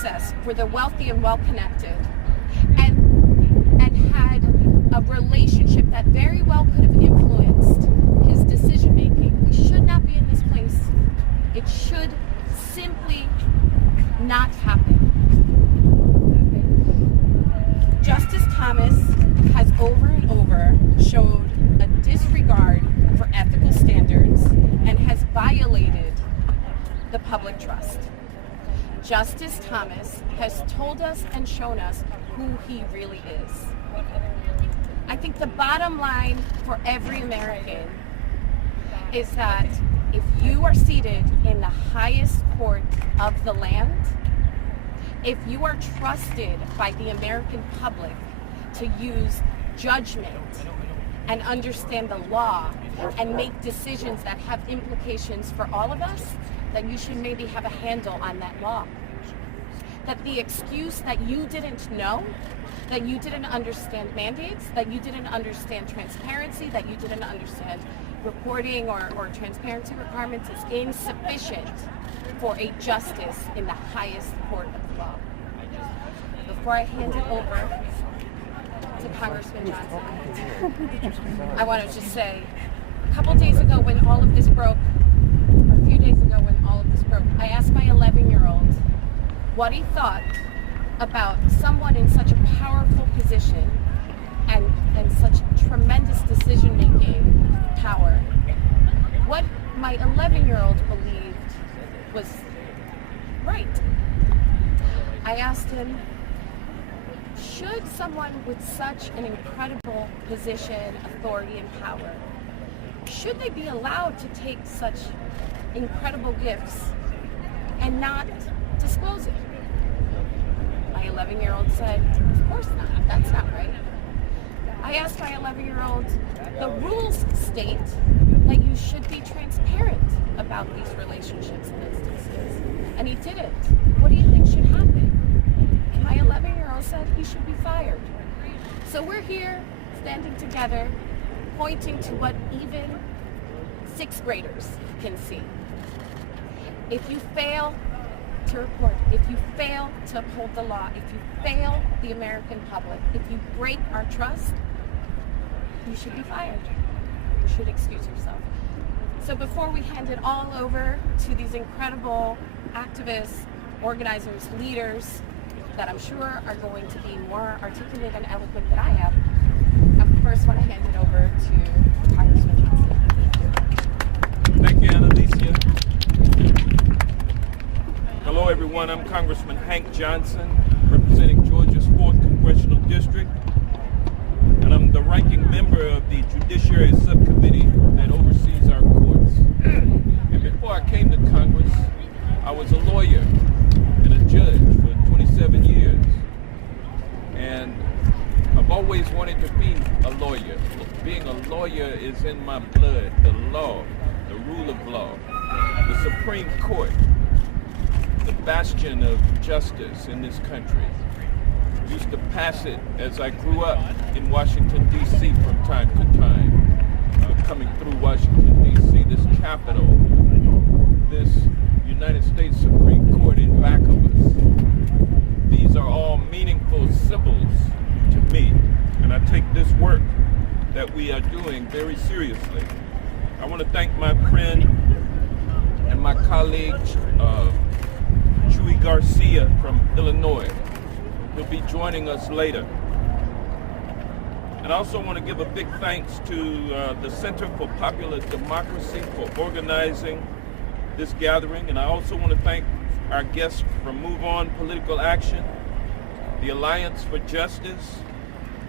access for the wealthy and well-connected, and had a relationship that very well could have influenced his decision-making, we should not be in this place. It should simply not happen. Justice Thomas has over and over showed a disregard for ethical standards and has violated the public trust. Justice Thomas has told us and shown us who he really is. I think the bottom line for every American is that if you are seated in the highest court of the land, if you are trusted by the American public to use judgment and understand the law and make decisions that have implications for all of us, that you should maybe have a handle on that law. That the excuse that you didn't know, that you didn't understand mandates, that you didn't understand transparency, that you didn't understand reporting or transparency requirements is insufficient for a justice in the highest court of law. Before I hand it over to Congressman Johnson, I want to just say, a couple days ago when all of this broke, or a few days ago when all of this broke, I asked my 11-year-old what he thought about someone in such a powerful position and such tremendous decision-making power. What my 11-year-old believed was right. I asked him, should someone with such an incredible position, authority, and power, should they be allowed to take such incredible gifts and not disclose it? My 11-year-old said, of course not, that's not right. I asked my 11-year-old, the rules state that you should be transparent about these relationships and instances, and he didn't. What do you think should happen? And my 11-year-old said he should be fired. So we're here standing together, pointing to what even sixth graders can see. If you fail to report, if you fail to uphold the law, if you fail the American public, if you break our trust, you should be fired. You should excuse yourself. So before we hand it all over to these incredible activists, organizers, leaders that I'm sure are going to be more articulate and eloquent than I am, I first want to hand it over to Congressman Johnson. Thank you, Annalicia. Hello, everyone. I'm Congressman Hank Johnson, representing Georgia's 4th Congressional District, and I'm the ranking member of the Judiciary Subcommittee that oversees our courts. And before I came to Congress, I was a lawyer and a judge for 27 years. And I've always wanted to be a lawyer. Being a lawyer is in my blood. The law, the rule of law, the Supreme Court, the bastion of justice in this country. Used to pass it as I grew up in Washington, D.C. from time to time. Coming through Washington, D.C., this capital, this United States Supreme Court in back of us. These are all meaningful symbols to me, and I take this work that we are doing very seriously. I want to thank my friend and my colleague, Chuy Garcia from Illinois. He'll be joining us later. And I also want to give a big thanks to the Center for Popular Democracy for organizing this gathering. And I also want to thank our guests from Move On Political Action, the Alliance for Justice,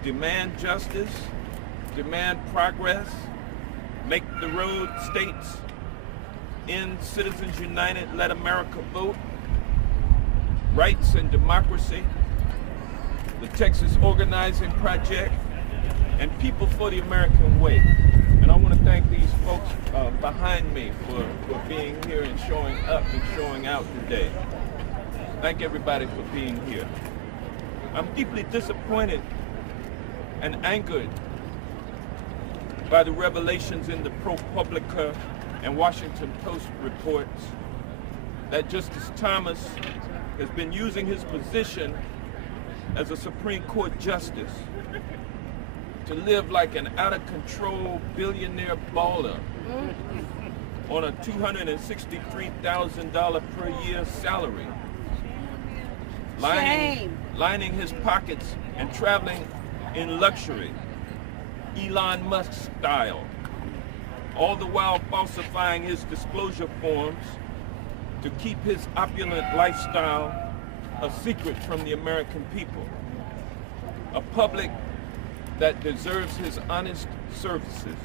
Demand Justice, Demand Progress, Make the Road States, End Citizens United, Let America Vote, Rights and Democracy, the Texas Organizing Project, and People for the American Way. And I want to thank these folks behind me for being here and showing up and showing out today. Thank everybody for being here. I'm deeply disappointed and angered by the revelations in the ProPublica and Washington Post reports that Justice Thomas has been using his position as a Supreme Court justice to live like an out-of-control billionaire baller on a $263,000 per year salary, lining his pockets and traveling in luxury, Elon Musk style, all the while falsifying his disclosure forms to keep his opulent lifestyle a secret from the American people, a public that deserves his honest services.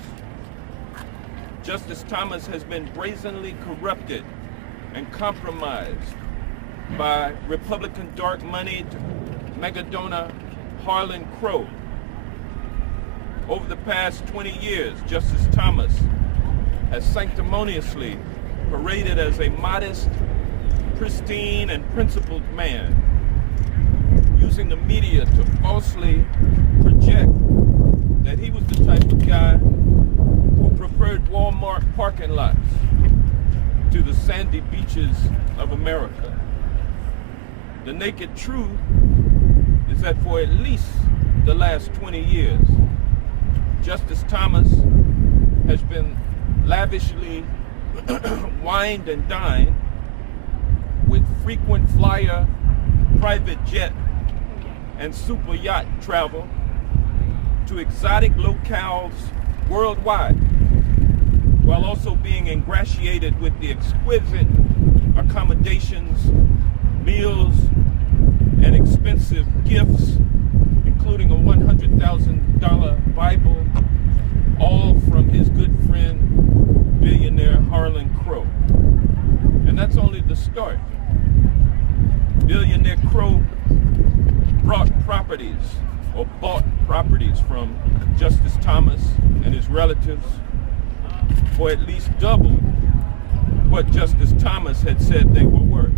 Justice Thomas has been brazenly corrupted and compromised by Republican dark-moneyed megadona Harlan Crow. Over the past 20 years, Justice Thomas has sanctimoniously paraded as a modest, pristine, and principled man, using the media to falsely project that he was the type of guy who preferred Walmart parking lots to the sandy beaches of America. The naked truth is that for at least the last 20 years, Justice Thomas has been lavishly wined and dined with frequent flyer, private jet, and super yacht travel to exotic locales worldwide, while also being ingratiated with the exquisite accommodations, meals, and expensive gifts, including a $100,000 Bible, all from his good friend, billionaire Harlan Crow. And that's only the start. Billionaire Crow bought properties from Justice Thomas and his relatives for at least double what Justice Thomas had said they were worth.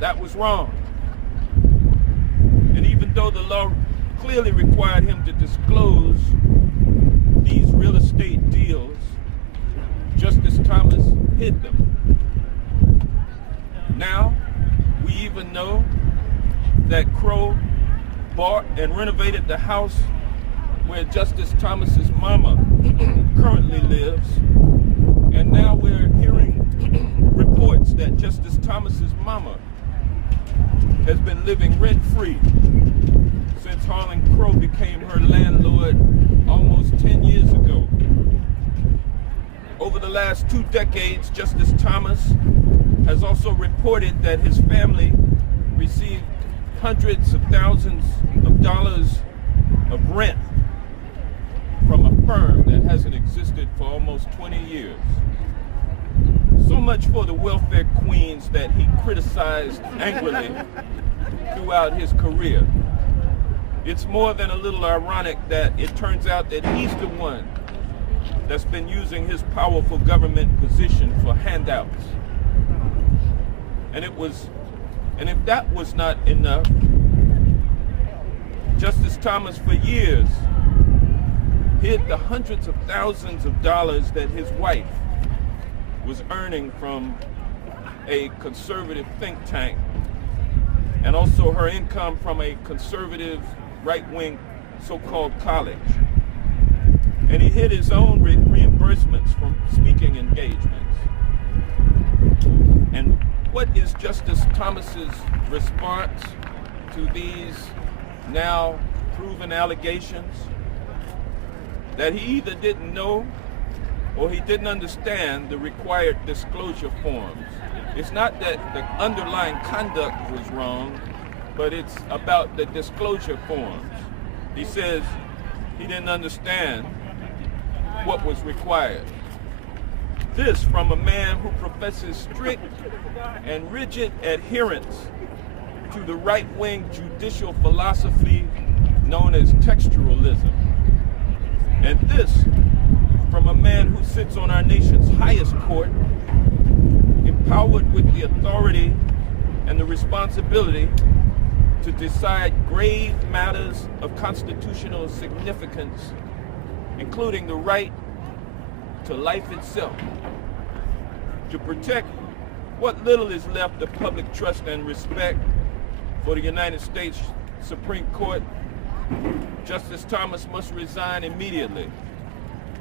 That was wrong. And even though the law clearly required him to disclose these real estate deals, Justice Thomas hid them. Now, we even know that Crow bought and renovated the house where Justice Thomas's mama currently lives. And now we're hearing reports that Justice Thomas's mama has been living rent-free since Harlan Crow became her landlord almost 10 years ago. Over the last 2 decades, Justice Thomas has also reported that his family received hundreds of thousands of dollars of rent from a firm that hasn't existed for almost 20 years. So much for the welfare queens that he criticized angrily throughout his career. It's more than a little ironic that it turns out that he's the one that's been using his powerful government position for handouts. And if that was not enough, Justice Thomas for years hid the hundreds of thousands of dollars that his wife was earning from a conservative think tank, and also her income from a conservative right-wing so-called college. And he hid his own reimbursements from speaking engagements. And what is Justice Thomas's response to these now proven allegations? That he either didn't know or he didn't understand the required disclosure forms. It's not that the underlying conduct was wrong, but it's about the disclosure forms. He says he didn't understand what was required. This from a man who professes strict and rigid adherence to the right-wing judicial philosophy known as textualism. And this from a man who sits on our nation's highest court, empowered with the authority and the responsibility to decide grave matters of constitutional significance, including the right to life itself, to protect what little is left of public trust and respect for the United States Supreme Court, Justice Thomas must resign immediately.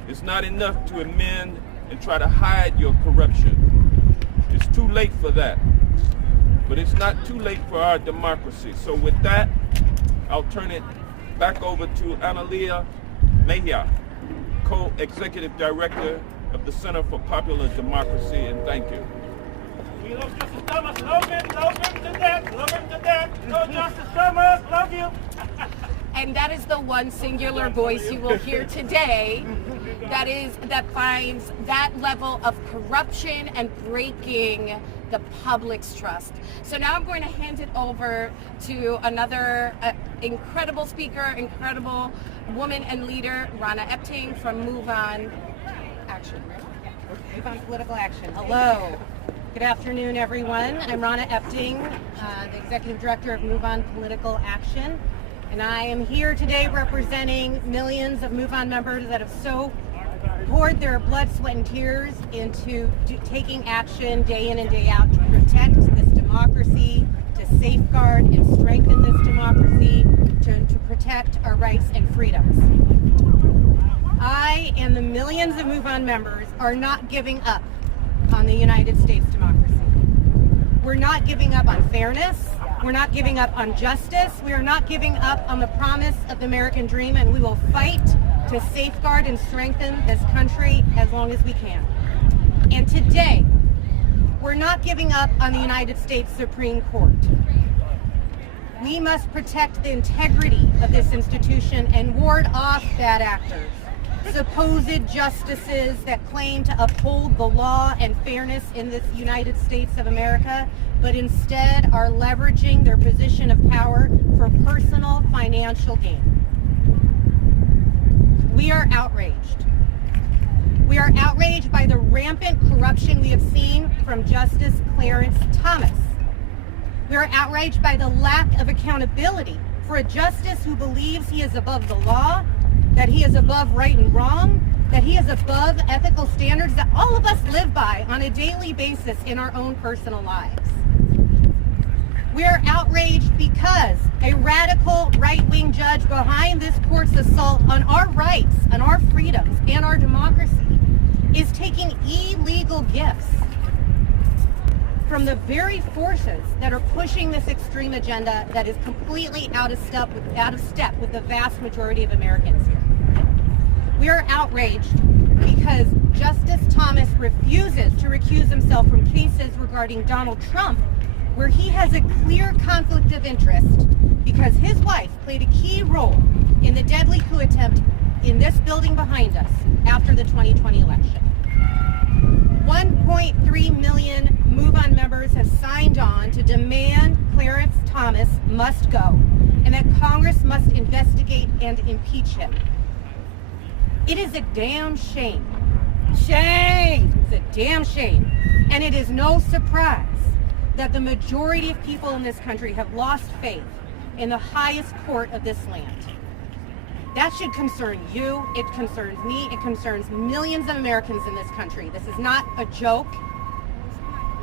It's not enough to amend and try to hide your corruption. It's too late for that. But it's not too late for our democracy. So with that, I'll turn it back over to Analia Mejia, Co-Executive Director of the Center for Popular Democracy, and thank you. We love Justice Thomas. Love him to death. Love him to death. No Justice Thomas. Love you. And that is the one singular voice you will hear today that finds that level of corruption and breaking the public's trust. So now I'm going to hand it over to another incredible speaker, incredible woman and leader, Rana Epting from Move On Action. Move On Political Action. Hello. Good afternoon, everyone. I'm Rana Epting, the Executive Director of Move On Political Action. And I am here today representing millions of Move On members that have so poured their blood, sweat, and tears into taking action day in and day out to protect this democracy, to safeguard and strengthen this democracy, to protect our rights and freedoms. I and the millions of Move On members are not giving up on the United States democracy. We're not giving up on fairness. We're not giving up on justice. We are not giving up on the promise of the American dream, and we will fight to safeguard and strengthen this country as long as we can. And today, we're not giving up on the United States Supreme Court. We must protect the integrity of this institution and ward off bad actors, supposed justices that claim to uphold the law and fairness in this United States of America, but instead are leveraging their position of power for personal financial gain. We are outraged. We are outraged by the rampant corruption we have seen from Justice Clarence Thomas. We are outraged by the lack of accountability for a justice who believes he is above the law, that he is above right and wrong, that he is above ethical standards that all of us live by on a daily basis in our own personal lives. We are outraged because a radical right-wing judge behind this court's assault on our rights, on our freedoms, and our democracy is taking illegal gifts from the very forces that are pushing this extreme agenda that is completely out of step with the vast majority of Americans here. We are outraged because Justice Thomas refuses to recuse himself from cases regarding Donald Trump, where he has a clear conflict of interest because his wife played a key role in the deadly coup attempt in this building behind us after the 2020 election. 1.3 million Move On members have signed on to demand Clarence Thomas must go and that Congress must investigate and impeach him. It is a damn shame. Shame! It's a damn shame. And it is no surprise that the majority of people in this country have lost faith in the highest court of this land. That should concern you, it concerns me, it concerns millions of Americans in this country. This is not a joke.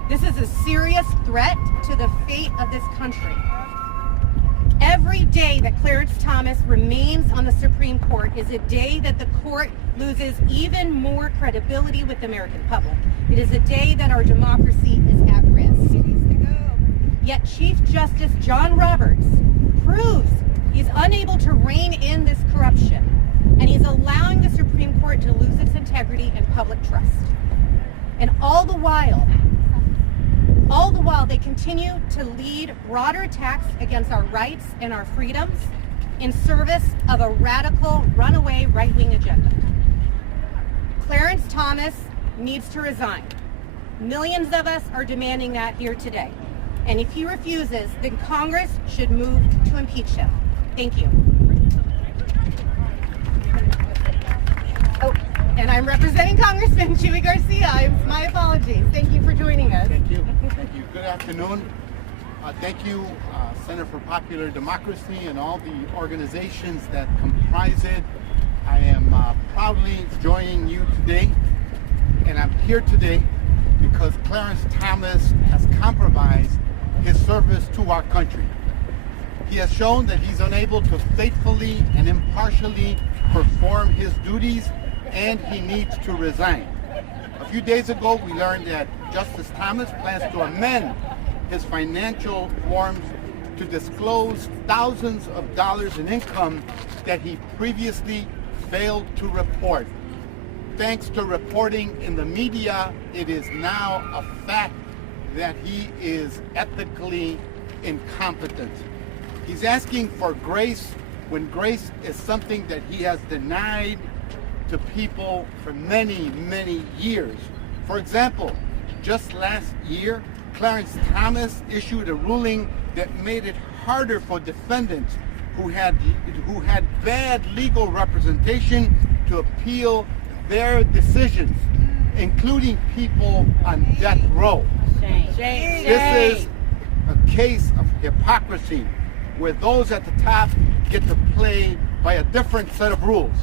This is a serious threat to the fate of this country. Every day that Clarence Thomas remains on the Supreme Court is a day that the court loses even more credibility with the American public. It is a day that our democracy is at risk. Yet Chief Justice John Roberts proves he's unable to rein in this corruption, and he's allowing the Supreme Court to lose its integrity and public trust. And all the while, they continue to lead broader attacks against our rights and our freedoms in service of a radical, runaway right-wing agenda. Clarence Thomas needs to resign. Millions of us are demanding that here today. And if he refuses, then Congress should move to impeach him. Thank you. Oh, and I'm representing Congressman Chuy Garcia. My apologies. Thank you for joining us. Thank you. Thank you. Good afternoon. Thank you, Center for Popular Democracy and all the organizations that comprise it. I am proudly joining you today, and I'm here today because Clarence Thomas has compromised his service to our country. He has shown that he's unable to faithfully and impartially perform his duties, and he needs to resign. A few days ago, we learned that Justice Thomas plans to amend his financial forms to disclose thousands of dollars in income that he previously failed to report. Thanks to reporting in the media, it is now a fact that he is ethically incompetent. He's asking for grace when grace is something that he has denied to people for many, many years. For example, just last year, Clarence Thomas issued a ruling that made it harder for defendants who had bad legal representation to appeal their decisions, including people on death row. This is a case of hypocrisy, where those at the top get to play by a different set of rules.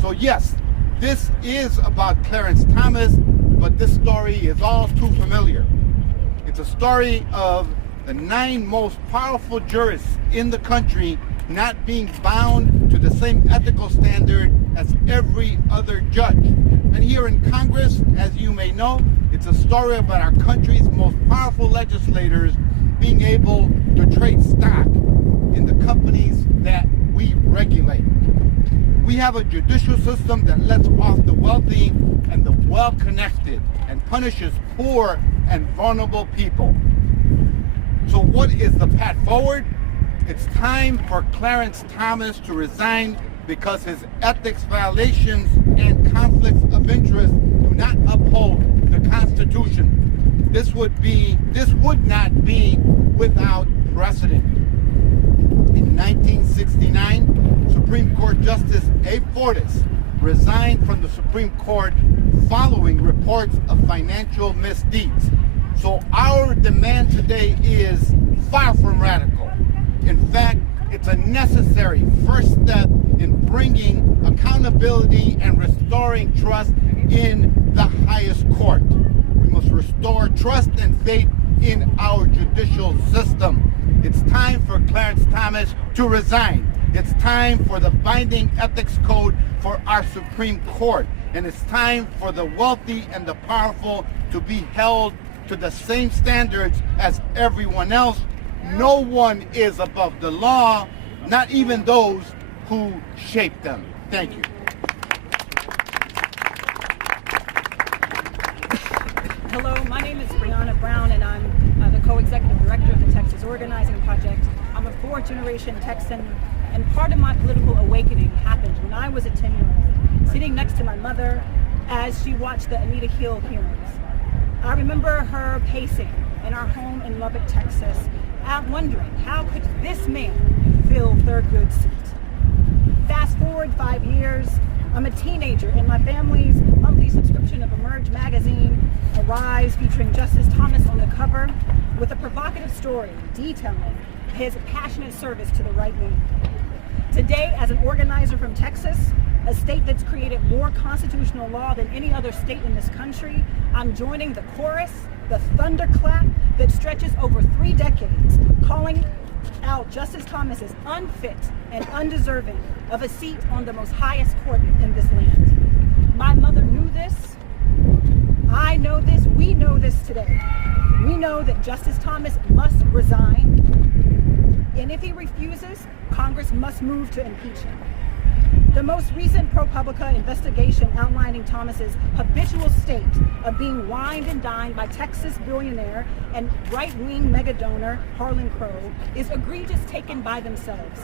So yes, this is about Clarence Thomas, but this story is all too familiar. It's a story of the 9 most powerful jurists in the country not being bound to the same ethical standard as every other judge. And here in Congress, as you may know, it's a story about our country's most powerful legislators being able to trade stock in the companies that we regulate. We have a judicial system that lets off the wealthy and the well-connected and punishes poor and vulnerable people. So what is the path forward? It's time for Clarence Thomas to resign because his ethics violations and conflicts of interest do not uphold the Constitution. This would not be without precedent. In 1969, Supreme Court Justice A. Fortas resigned from the Supreme Court following reports of financial misdeeds. So our demand today is far from radical. In fact, it's a necessary first step in bringing accountability and restoring trust in the highest court. We must restore trust and faith in our judicial system. It's time for Clarence Thomas to resign. It's time for the binding ethics code for our Supreme Court. And it's time for the wealthy and the powerful to be held to the same standards as everyone else. No one is above the law, not even those who shape them. Thank you. Hello, my name is Brianna Brown, and I'm the co-executive director of the Texas Organizing Project. I'm a 4th-generation Texan, and part of my political awakening happened when I was a 10-year-old, sitting next to my mother as she watched the Anita Hill hearings. I remember her pacing in our home in Lubbock, Texas, wondering how could this man fill Thurgood's seat. Fast forward 5 years, I'm a teenager, and my family's monthly subscription of Emerge magazine arrives, featuring Justice Thomas on the cover with a provocative story detailing his passionate service to the right wing. Today, as an organizer from Texas, a state that's created more constitutional law than any other state in this country, I'm joining the chorus, the thunderclap that stretches over 3 decades, calling out Justice Thomas as unfit and undeserving of a seat on the most highest court in this land. My mother knew this. I know this. We know this today. We know that Justice Thomas must resign, and if he refuses, Congress must move to impeach him. The most recent ProPublica investigation outlining Thomas's habitual state of being wined and dined by Texas billionaire and right-wing mega donor Harlan Crow is egregious taken by themselves.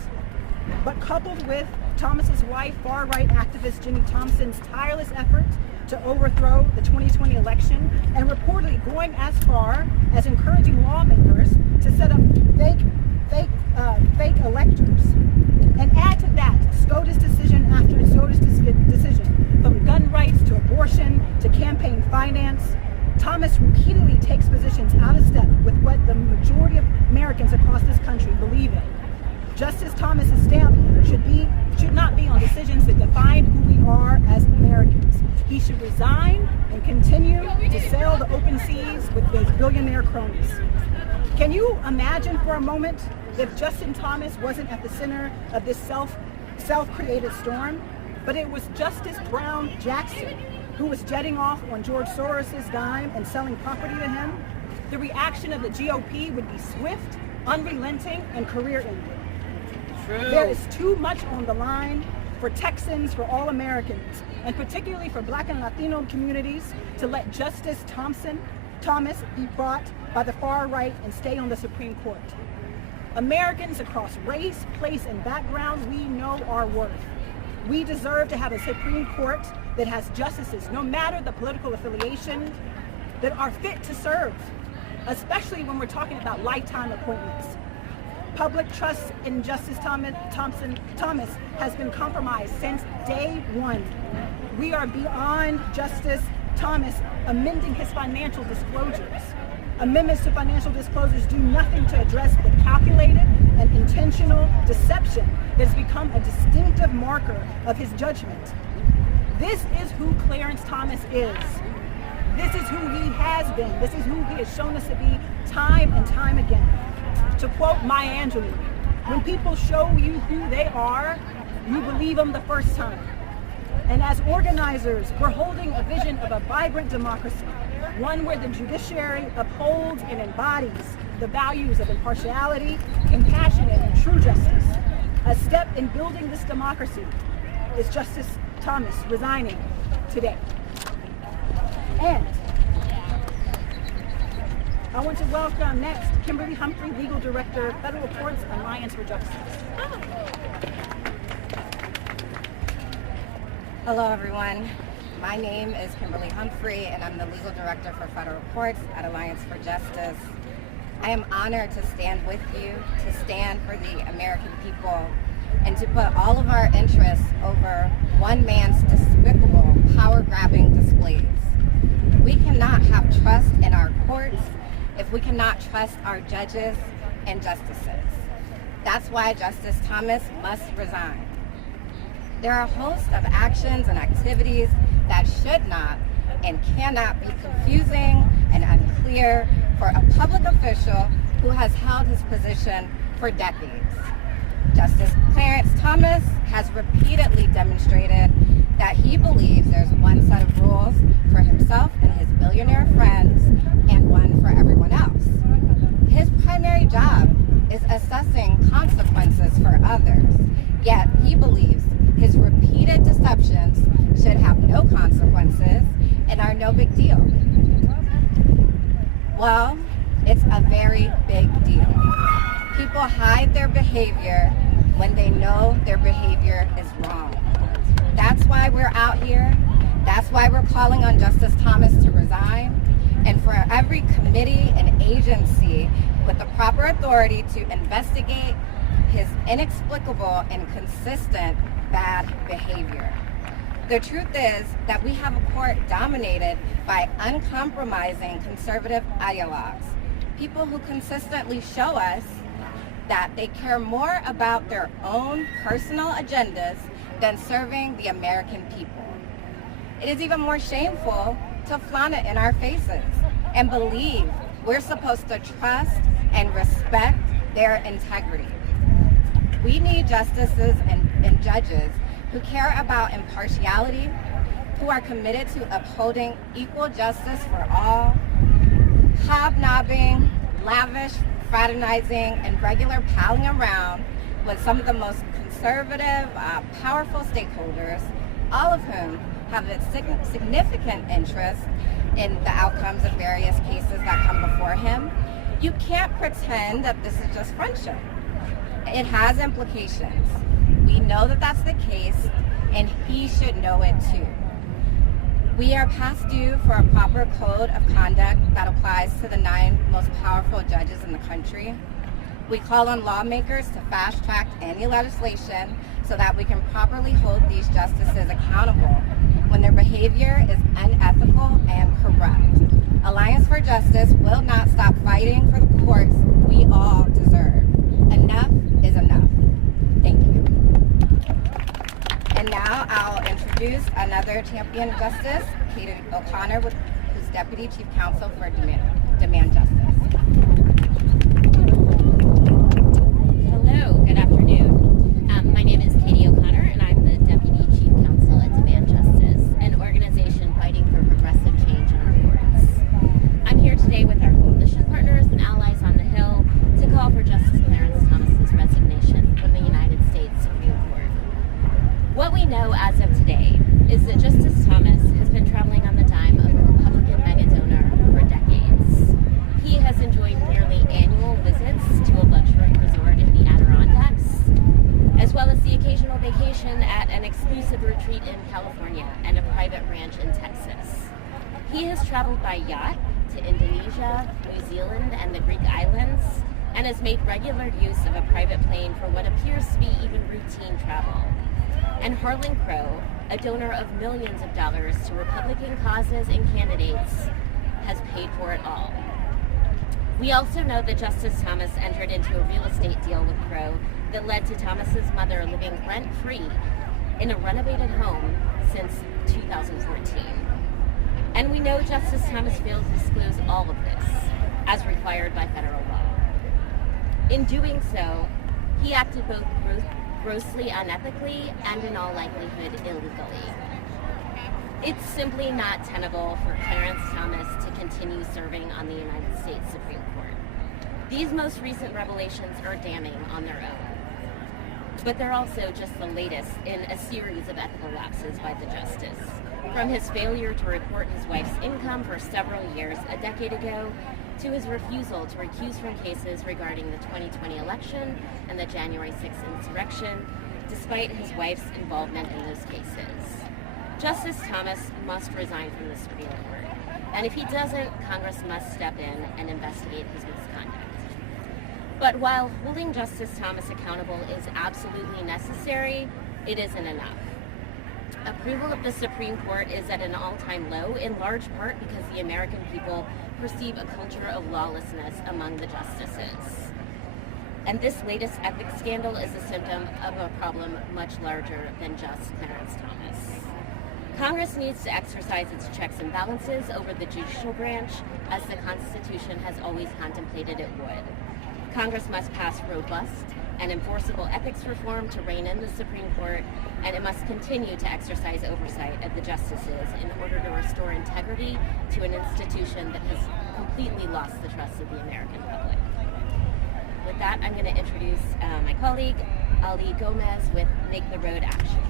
But coupled with Thomas's wife, far-right activist Jenny Thompson's tireless effort to overthrow the 2020 election, and reportedly going as far as encouraging lawmakers to set up fake electors. And add to that SCOTUS decision after SCOTUS decision, from gun rights to abortion to campaign finance, Thomas repeatedly takes positions out of step with what the majority of Americans across this country believe in. Justice Thomas's stamp should not be on decisions that define who we are as Americans. He should resign and continue to sail the open seas with his billionaire cronies. Can you imagine for a moment if Justice Thomas wasn't at the center of this self-created storm, but it was Justice Brown Jackson who was jetting off on George Soros's dime and selling property to him? The reaction of the GOP would be swift, unrelenting, and career-ending. There is too much on the line for Texans, for all Americans, and particularly for Black and Latino communities to let Justice Thomas be brought by the far right and stay on the Supreme Court. Americans across race, place, and background, we know our worth. We deserve to have a Supreme Court that has justices, no matter the political affiliation, that are fit to serve, especially when we're talking about lifetime appointments. Public trust in Justice Thomas has been compromised since day one. We are beyond Justice Thomas amending his financial disclosures. Amendments to financial disclosures do nothing to address the calculated and intentional deception that has become a distinctive marker of his judgment. This is who Clarence Thomas is. This is who he has been. This is who he has shown us to be time and time again. To quote Maya Angelou, when people show you who they are, you believe them the first time. And as organizers, we're holding a vision of a vibrant democracy, one where the judiciary upholds and embodies the values of impartiality, compassion, and true justice. A step in building this democracy is Justice Thomas resigning today. And I want to welcome next Kimberly Humphrey, Legal Director, Federal Courts Alliance for Justice. Hello everyone, my name is Kimberly Humphrey and I'm the Legal Director for Federal Courts at Alliance for Justice. I am honored to stand with you, to stand for the American people, and to put all of our interests over one man's despicable, power-grabbing displays. We cannot have trust in our courts if we cannot trust our judges and justices. That's why Justice Thomas must resign. There are a host of actions and activities that should not and cannot be confusing and unclear for a public official who has held his position for decades. Justice Clarence Thomas has repeatedly demonstrated that he believes there's one set of rules for himself and his billionaire friends and one for everyone else. His primary job is assessing consequences for others, yet he believes his repeated deceptions should have no consequences and are no big deal. Well, it's a very big deal. People hide their behavior when they know their behavior is wrong. That's why we're out here. That's why we're calling on Justice Thomas to resign, and for every committee and agency with the proper authority to investigate his inexplicable and consistent bad behavior. The truth is that we have a court dominated by uncompromising conservative ideologues, people who consistently show us that they care more about their own personal agendas than serving the American people. It is even more shameful to flaunt it in our faces and believe we're supposed to trust and respect their integrity. We need justices and judges who care about impartiality, who are committed to upholding equal justice for all. Hobnobbing, lavish, fraternizing, and regular palling around with some of the most conservative, powerful stakeholders, all of whom have a significant interest in the outcomes of various cases that come before him. You can't pretend that this is just friendship. It has implications. We know that that's the case, and he should know it too. We are past due for a proper code of conduct that applies to the 9 most powerful judges in the country. We call on lawmakers to fast-track any legislation so that we can properly hold these justices accountable when their behavior is unethical and corrupt. Alliance for Justice will not stop fighting for the courts we all deserve. Enough is enough. introduce another champion justice, Katie O'Connor, who's Deputy Chief Counsel for Demand Justice. Hello, good afternoon. My name is Katie O'Connor, and I'm the Deputy Chief Counsel at Demand Justice, an organization fighting for progressive change in our courts. I'm here today with our coalition partners and allies on the Hill to call for Justice Clarence Thomas's resignation from the United States Supreme Court. What we know as of today is that Justice Thomas has been traveling on the dime of a Republican mega-donor for decades. He has enjoyed nearly annual visits to a luxury resort in the Adirondacks, as well as the occasional vacation at an exclusive retreat in California and a private ranch in Texas. He has traveled by yacht to Indonesia, New Zealand, and the Greek islands, and has made regular use of a private plane for what appears to be even routine travel. And Harlan Crow, a donor of millions of dollars to Republican causes and candidates, has paid for it all. We also know that Justice Thomas entered into a real estate deal with Crow that led to Thomas's mother living rent-free in a renovated home since 2014. And we know Justice Thomas failed to disclose all of this, as required by federal law. In doing so, he acted both grossly unethically and in all likelihood illegally. It's simply not tenable for Clarence Thomas to continue serving on the United States Supreme Court. These most recent revelations are damning on their own, but they're also just the latest in a series of ethical lapses by the justice. From his failure to report his wife's income for several years a decade ago, to his refusal to recuse from cases regarding the 2020 election and the January 6th insurrection, despite his wife's involvement in those cases. Justice Thomas must resign from the Supreme Court, and if he doesn't, Congress must step in and investigate his misconduct. But while holding Justice Thomas accountable is absolutely necessary, it isn't enough. Approval of the Supreme Court is at an all-time low, in large part because the American people perceive a culture of lawlessness among the justices. And this latest ethics scandal is a symptom of a problem much larger than just Clarence Thomas. Congress needs to exercise its checks and balances over the judicial branch, as the Constitution has always contemplated it would. Congress must pass robust and enforceable ethics reform to rein in the Supreme Court, and it must continue to exercise oversight of the justices in order to restore integrity to an institution that has completely lost the trust of the American public. With that, I'm going to introduce my colleague, Ali Gomez, with Make the Road Action.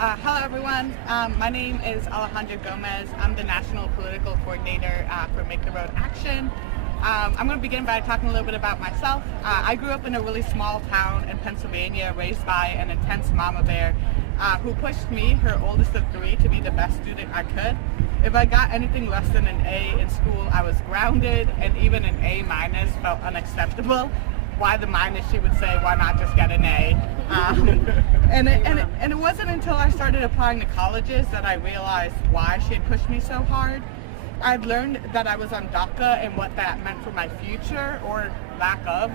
Hello everyone, my name is Alejandra Gomez. I'm the National Political Coordinator for Make the Road Action. I'm going to begin by talking a little bit about myself. I grew up in a really small town in Pennsylvania, raised by an intense mama bear who pushed me, her oldest of three, to be the best student I could. If I got anything less than an A in school, I was grounded, and even an A- felt unacceptable. Why the minus, she would say, why not just get an A? And it wasn't until I started applying to colleges that I realized why she had pushed me so hard. I'd learned that I was on DACA and what that meant for my future, or lack of.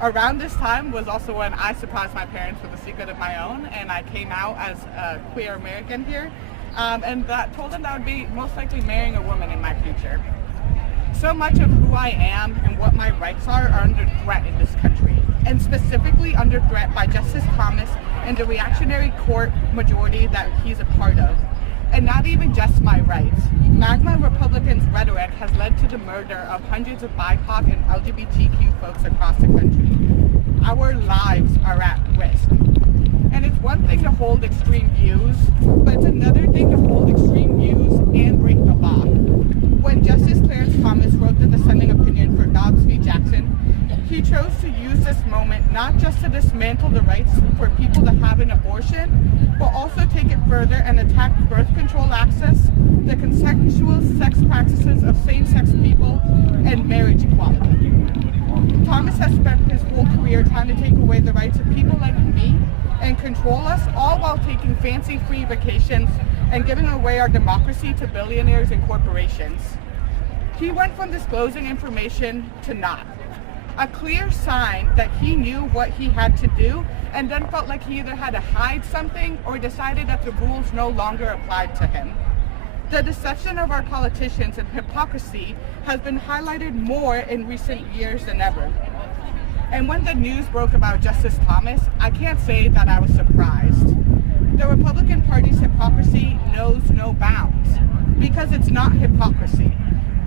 Around this time was also when I surprised my parents with a secret of my own, and I came out as a queer American here, and told them that I would be most likely marrying a woman in my future. So much of who I am and what my rights are under threat in this country, and specifically under threat by Justice Thomas and the reactionary court majority that he's a part of. And not even just my rights. MAGA Republicans' rhetoric has led to the murder of hundreds of BIPOC and LGBTQ folks across the country. Our lives are at risk. And it's one thing to hold extreme views, but it's another thing to hold extreme views and break the law. When Justice Clarence Thomas wrote the dissenting opinion for Dobbs v. Jackson, he chose to use this moment not just to dismantle the rights for people to have an abortion, but also take it further and attack birth control access, the consensual sex practices of same-sex people, and marriage equality. Thomas has spent his whole career trying to take away the rights of people like me and control us, all while taking fancy free vacations and giving away our democracy to billionaires and corporations. He went from disclosing information to not. a clear sign that he knew what he had to do and then felt like he either had to hide something or decided that the rules no longer applied to him. The deception of our politicians and hypocrisy has been highlighted more in recent years than ever. And when the news broke about Justice Thomas, I can't say that I was surprised. The Republican Party's hypocrisy knows no bounds because it's not hypocrisy.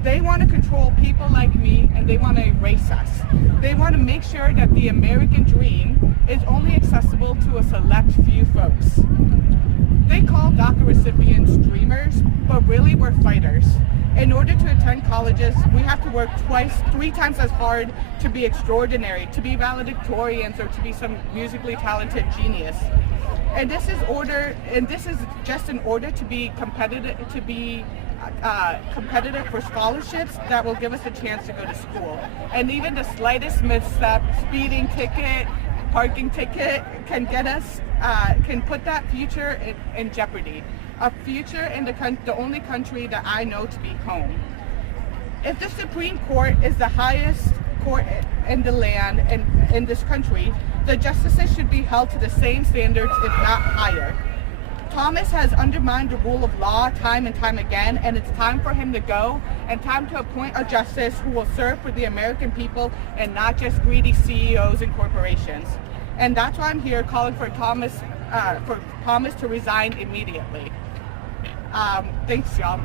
They want to control people like me and they want to erase us. They want to make sure that the American dream is only accessible to a select few folks. They call DACA recipients dreamers, but really we're fighters. In order to attend colleges, we have to work three times as hard to be extraordinary, to be valedictorians, or to be some musically talented genius. And this is just in order to be competitive, competitive for scholarships that will give us a chance to go to school. And even the slightest misstep, speeding ticket, parking ticket, can get us, can put that future in jeopardy. A future in the only country that I know to be home. If the Supreme Court is the highest court in the land and in this country, the justices should be held to the same standards, if not higher. Thomas has undermined the rule of law time and time again, and it's time for him to go, and time to appoint a justice who will serve for the American people and not just greedy CEOs and corporations. And that's why I'm here calling for Thomas to resign immediately. Thanks, y'all.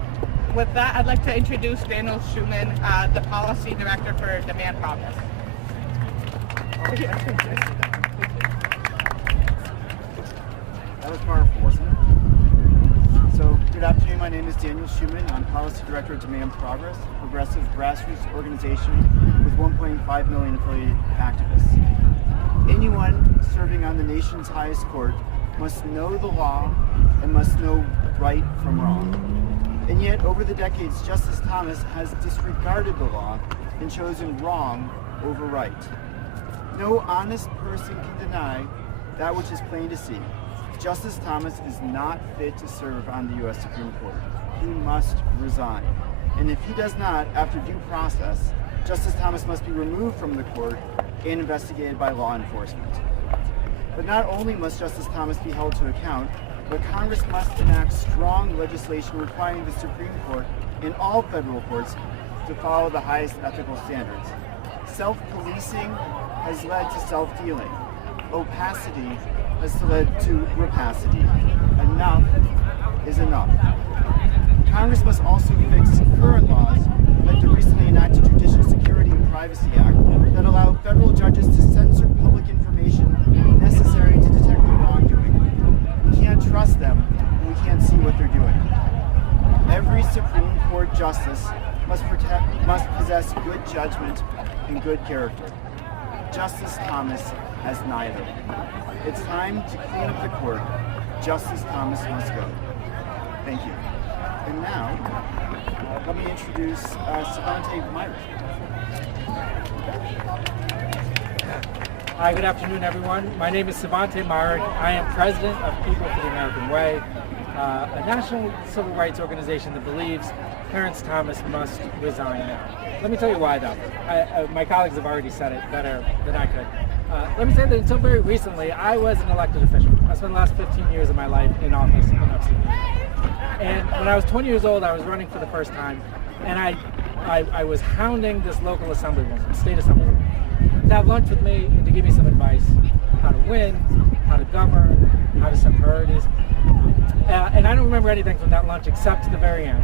With that, I'd like to introduce Daniel Schumann, the Policy Director for Demand Progress. That was powerful, wasn't it? So, good afternoon. My name is Daniel Schumann. I'm Policy Director of Demand Progress, a progressive grassroots organization with 1.5 million affiliated activists. Anyone serving on the nation's highest court must know the law and must know right from wrong. And yet, over the decades, Justice Thomas has disregarded the law and chosen wrong over right. No honest person can deny that which is plain to see. Justice Thomas is not fit to serve on the U.S. Supreme Court. He must resign. And if he does not, after due process, Justice Thomas must be removed from the court and investigated by law enforcement. But not only must Justice Thomas be held to account, but Congress must enact strong legislation requiring the Supreme Court and all federal courts to follow the highest ethical standards. Self-policing has led to self-dealing. Opacity has led to rapacity. Enough is enough. Congress must also fix current laws like the recently enacted Judicial Security and Privacy Act that allow federal judges to censor public information necessary to detect the wrongdoing. We can't trust them when we can't see what they're doing. Every Supreme Court justice must possess good judgment and good character. Justice Thomas has neither. It's time to clean up the court. Justice Thomas must go. Thank you. And now, let me introduce Savante Myrick. Hi, good afternoon, everyone. My name is Savante Myrick. I am president of People for the American Way, a national civil rights organization that believes Clarence Thomas must resign now. Let me tell you why, though. My colleagues have already said it better than I could. Let me say that until very recently, I was an elected official. I spent the last 15 years of my life in office in upstate New York. And when I was 20 years old, I was running for the first time, and I was hounding this local assemblywoman, state assemblywoman, to have lunch with me and to give me some advice, how to win, how to govern, how to set priorities. And I don't remember anything from that lunch except the very end,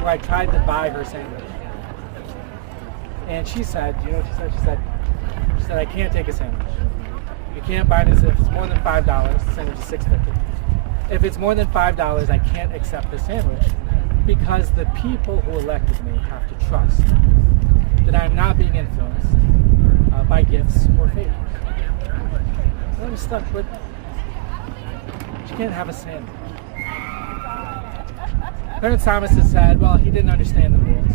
where I tried to buy her sandwich. And she said, you know what she said? She said, I can't take a sandwich. You can't buy this if it's more than $5, the sandwich is $6.50. If it's more than $5, I can't accept the sandwich because the people who elected me have to trust that I'm not being influenced by gifts or favors. And I'm stuck with, she can't have a sandwich. Clarence Thomas has said, well, he didn't understand the rules.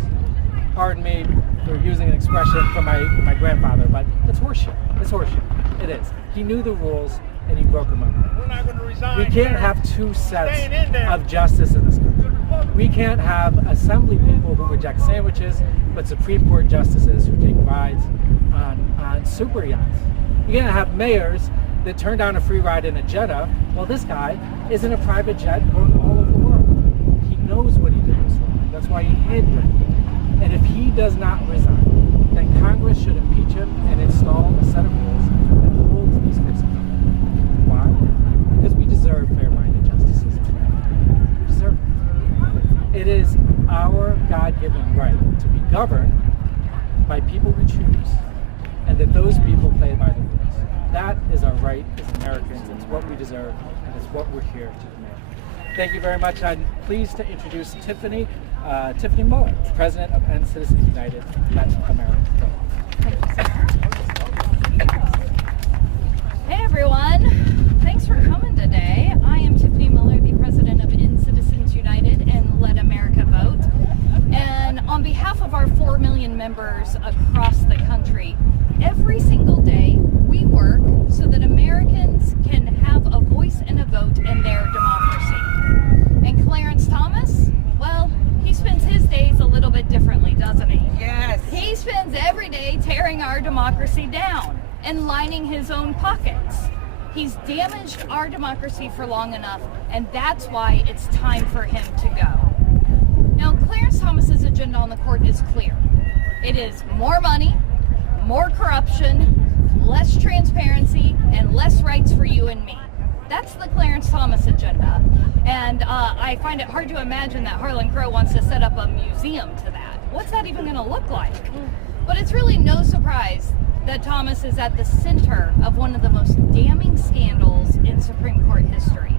Pardon me for using an expression from my grandfather, but it's horseshit. It's horseshit. It is. He knew the rules and he broke them up. We're not going to resign. We can't have two sets of justice in this country. We can't have assembly people who reject sandwiches, but Supreme Court justices who take rides on super yachts. You can't have mayors that turn down a free ride in a Jetta. Well, this guy is in a private jet going all over the world. He knows what he did was wrong. That's why he hid it. And if he does not resign, then Congress should impeach him and install a set of rules that holds these folks accountable. Why? Because we deserve fair-minded justices in America. We deserve it. It is our God-given right to be governed by people we choose, and that those people play by the rules. That is our right as Americans. It's what we deserve, and it's what we're here to demand. Thank you very much. I'm pleased to introduce Tiffany Muller, President of End Citizens United. That's America. Hey everyone, thanks for coming today. I am Tiffany Muller, the President of End Citizens United and Let America Vote. And on behalf of our 4 million members across the country, every single day we work so that Americans can have a voice and a vote in their democracy. And Clarence Thomas, well, he spends his days a little bit differently, doesn't he? Yes. He spends every day tearing our democracy down and lining his own pockets. He's damaged our democracy for long enough, and that's why it's time for him to go. Now, Clarence Thomas's agenda on the court is clear. It is more money, more corruption, less transparency, and less rights for you and me. That's the Clarence Thomas agenda. And I find it hard to imagine that Harlan Crow wants to set up a museum to that. What's that even going to look like? But it's really no surprise that Thomas is at the center of one of the most damning scandals in Supreme Court history.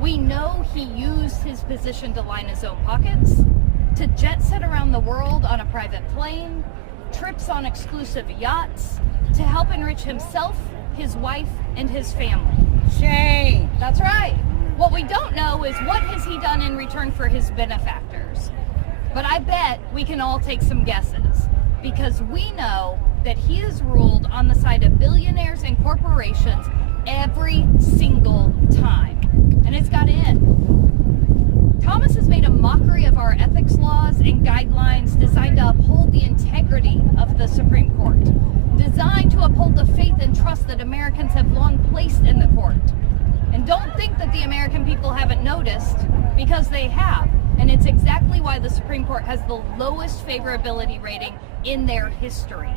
We know he used his position to line his own pockets, to jet set around the world on a private plane, trips on exclusive yachts, to help enrich himself, his wife, and his family. Shame. That's right. What we don't know is what has he done in return for his benefactors. But I bet we can all take some guesses, because we know that he has ruled on the side of billionaires and corporations every single time. And it's got to end. Thomas has made a mockery of our ethics laws and guidelines designed to uphold the integrity of the Supreme Court, designed to uphold the faith and trust that Americans have long placed in the court. And don't think that the American people haven't noticed, because they have. And it's exactly why the Supreme Court has the lowest favorability rating in their history.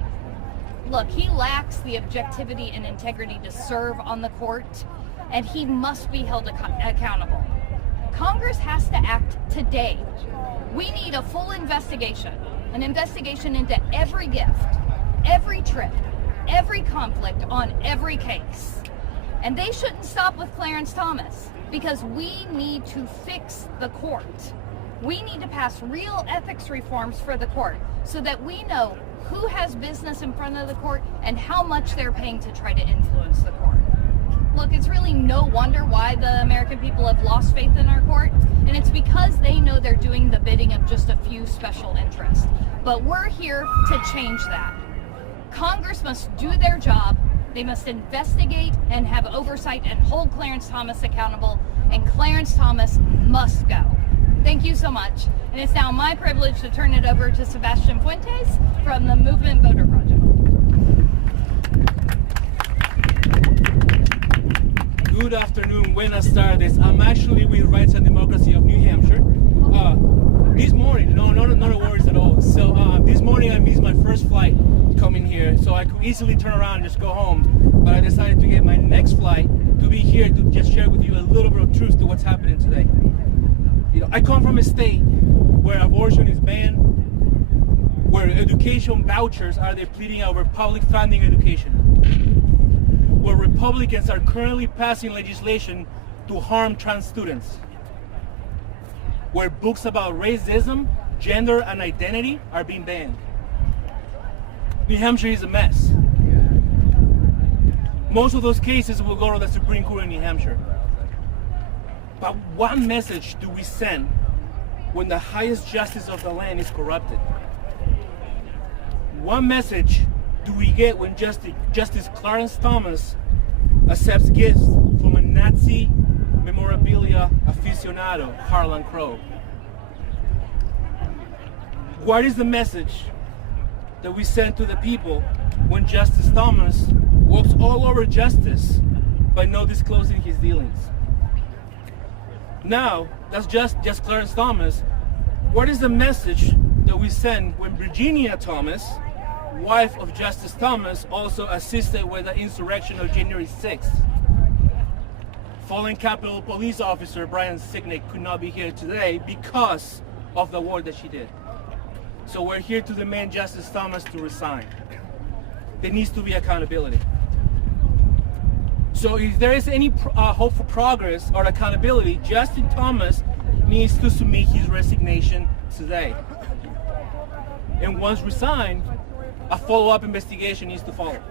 Look, he lacks the objectivity and integrity to serve on the court, and he must be held accountable. Congress has to act today. We need a full investigation, an investigation into every gift, every trip, every conflict on every case. And they shouldn't stop with Clarence Thomas, because we need to fix the court. We need to pass real ethics reforms for the court so that we know who has business in front of the court and how much they're paying to try to influence the court. Look, it's really no wonder why the American people have lost faith in our court, and it's because they know they're doing the bidding of just a few special interests. But we're here to change that. Congress must do their job. They must investigate and have oversight and hold Clarence Thomas accountable, and Clarence Thomas must go. Thank you so much. And it's now my privilege to turn it over to Sebastian Fuentes from the Movement Voter Project. Good afternoon, buenas tardes. I'm actually with Rights and Democracy of New Hampshire. This morning, no worries at all. So this morning I missed my first flight coming here, so I could easily turn around and just go home. But I decided to get my next flight to be here to just share with you a little bit of truth to what's happening today. You know, I come from a state where abortion is banned, where education vouchers are depleting our public funding education, where Republicans are currently passing legislation to harm trans students, where books about racism, gender, and identity are being banned. New Hampshire is a mess. Most of those cases will go to the Supreme Court in New Hampshire. But what message do we send when the highest justice of the land is corrupted? What message do we get when Justice Clarence Thomas accepts gifts from a Nazi memorabilia aficionado, Harlan Crow? What is the message that we send to the people when Justice Thomas walks all over justice by not disclosing his dealings? Now, that's just Clarence Thomas. What is the message that we send when Virginia Thomas, wife of Justice Thomas, also assisted with the insurrection of January 6th? Fallen Capitol Police Officer Brian Sicknick could not be here today because of the work that she did. So we're here to demand Justice Thomas to resign. There needs to be accountability. So if there is any hope for progress or accountability, Justice Thomas needs to submit his resignation today. And once resigned, a follow-up investigation needs to follow.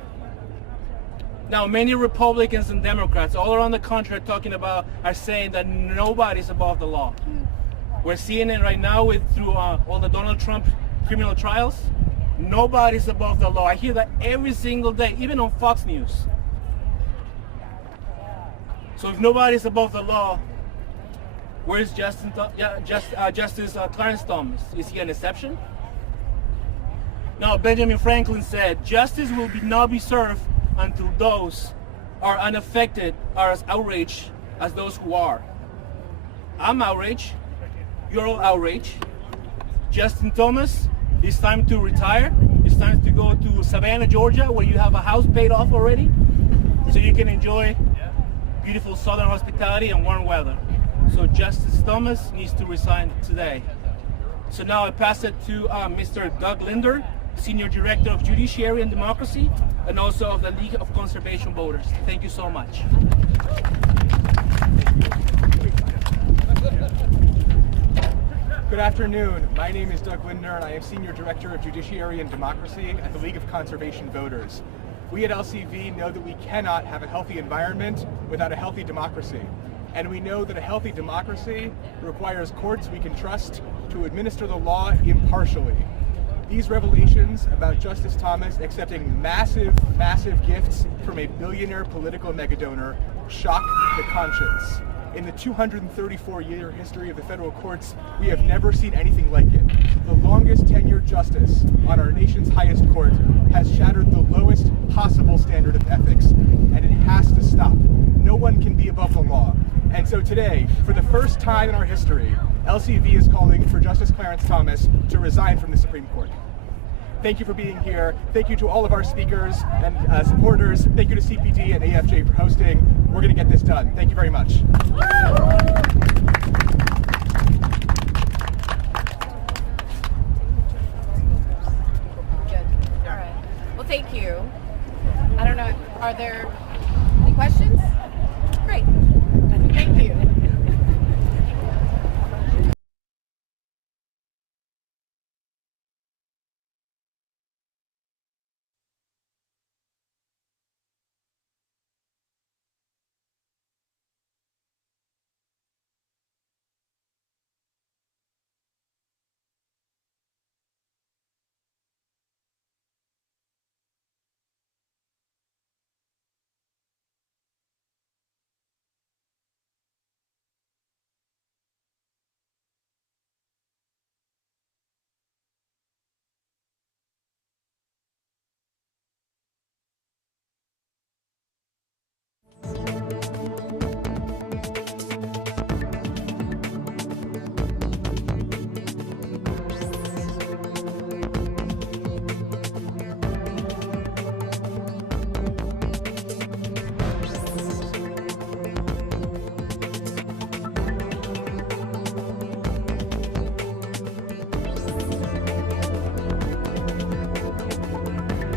Now, many Republicans and Democrats all around the country are saying that nobody's above the law. We're seeing it right now through all the Donald Trump criminal trials. Nobody's above the law. I hear that every single day, even on Fox News. So if nobody's above the law, where's Justice Clarence Thomas? Is he an exception? Now, Benjamin Franklin said, justice will not be served until those are unaffected are as outraged as those who are. I'm outraged. You're all outraged. Justice Thomas, it's time to retire. It's time to go to Savannah, Georgia, where you have a house paid off already, so you can enjoy beautiful southern hospitality and warm weather. So Justice Thomas needs to resign today. So now I pass it to Mr. Doug Linder, Senior Director of Judiciary and Democracy, and also of the League of Conservation Voters. Thank you so much. Good afternoon. My name is Doug Linder, and I am Senior Director of Judiciary and Democracy at the League of Conservation Voters. We at LCV know that we cannot have a healthy environment without a healthy democracy. And we know that a healthy democracy requires courts we can trust to administer the law impartially. These revelations about Justice Thomas accepting massive gifts from a billionaire political megadonor shock the conscience. In the 234-year history of the federal courts, we have never seen anything like it. The longest tenured justice on our nation's highest court has shattered the lowest possible standard of ethics, and it has to stop. No one can be above the law. And so today, for the first time in our history, LCV is calling for Justice Clarence Thomas to resign from the Supreme Court. Thank you for being here. Thank you to all of our speakers and supporters. Thank you to CPD and AFJ for hosting. We're going to get this done. Thank you very much. Good. All right. Well, thank you. I don't know. Are there any questions? Great. Thank you.